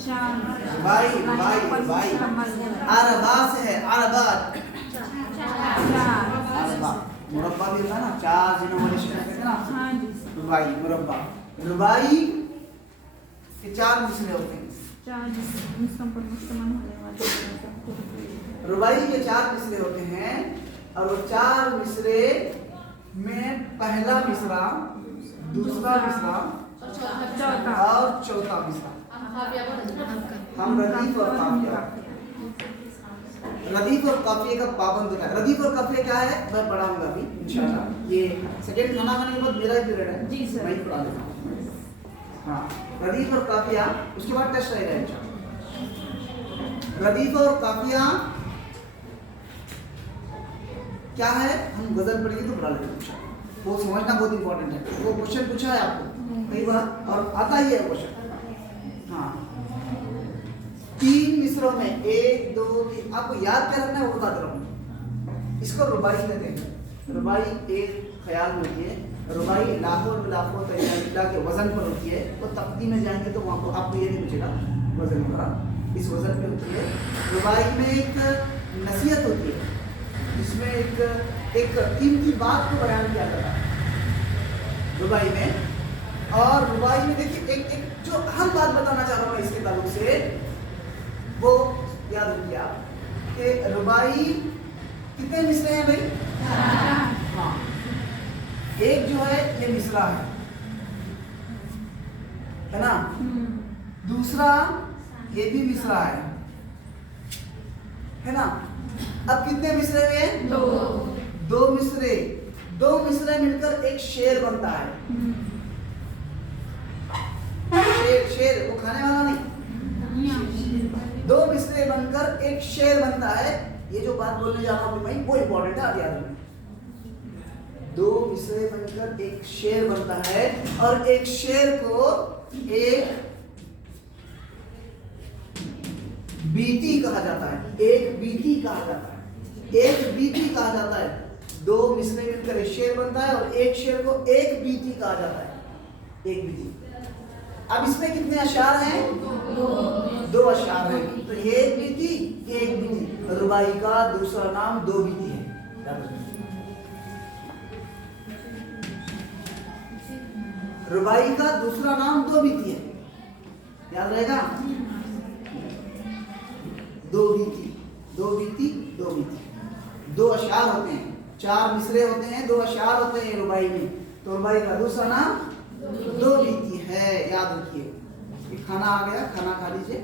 भाई भाई भाई अरबा से है, अरबा अरबा मुरब्बा भी होता है ना, 4 डिनोमिनेशन कहते हैं ना। रुबाई मुरब्बा, रुबाई के 4 मिसरे होते हैं। रुबाई के 4 मिसरे होते हैं और वो 4 मिसरे में पहला मिसरा, दूसरा मिसरा और चौथा मिसरा हम रदीफ और काफिया, रदीफ और काफिया का पाबंद है। रदीफ और काफिया क्या है मैं पढ़ाऊंगा अभी इंशाल्लाह। ये सेकंड खाना खाने के बाद मेरा ही पीरियड है जी सर, मैं ही पढ़ा देता हूँ। हाँ, रदीफ और काफिया, उसके बाद टेस्ट रहेगा इंशाल्लाह। रदीफ और काफिया क्या है हम गजल पढ़ेंगे तो पढ़ा लेंगे, वो समझना बहुत इंपॉर्टेंट है। वो क्वेश्चन पूछा है आपको कई बार और आता ही है क्वेश्चन। हाँ, 3 मिसरों में 1 2 3 आपको याद क्या रखना है वो बता दे रहा हूँ। इसको रुबाई कहते हैं। रुबाई एक ख्याल में होती है, रुबाई लाखों लाखों तरीका के वजन पर होती है। वो तख्ती में जाएंगे तो वहाँ को आपको ये नहीं पूछेगा वजन का, इस वजन पे होती है। रुबाई में एक नसीहत होती है, जिसमें एक कीमती बात को बयान किया जाता है रुबाई में। और रुबाई में देखिए एक जो अहम बात बताना चाह रहा हूँ इसके ताल्लुक से, वो याद रखिए आप कि रुबाई कितने मिसरे हैं भाई? हाँ, एक जो है ये मिसरा है ना, दूसरा ये भी मिसरा है ना। अब कितने मिसरे हुए? 2 मिसरे, 2 मिसरे मिलकर एक शेर बनता है। शेर वो खाने वाला नहीं, 2 मिसरे बनकर एक शेर बनता है। ये जो बात बोलने जा रहा हूँ भाई वो इंपॉर्टेंट है, याद रखना। 2 मिसरे बनकर एक शेर बनता है और एक शेर को एक बीती कहा जाता है, एक बीती कहा जाता है, एक बीती कहा जाता है। 2 मिसरे मिलकर एक शेर बनता है और एक शेर को एक बीती कहा जाता है, एक बीती। अब इसमें कितने अशार हैं? 2 अशार हैं। तो ये एक बीती, ये एक बीती। रुबाई का दूसरा नाम 2 बीती है। रुबाई का दूसरा नाम 2 बीती है, याद रहेगा। 2 बीती, 2 बीती, 2 बीती, 2 अशार होते हैं। 4 मिसरे होते हैं, 2 अशार होते हैं रुबाई में। तो रुबाई का दूसरा नाम 2 बीती है, याद रखिए। खाना आ गया, खाना खा लीजिए।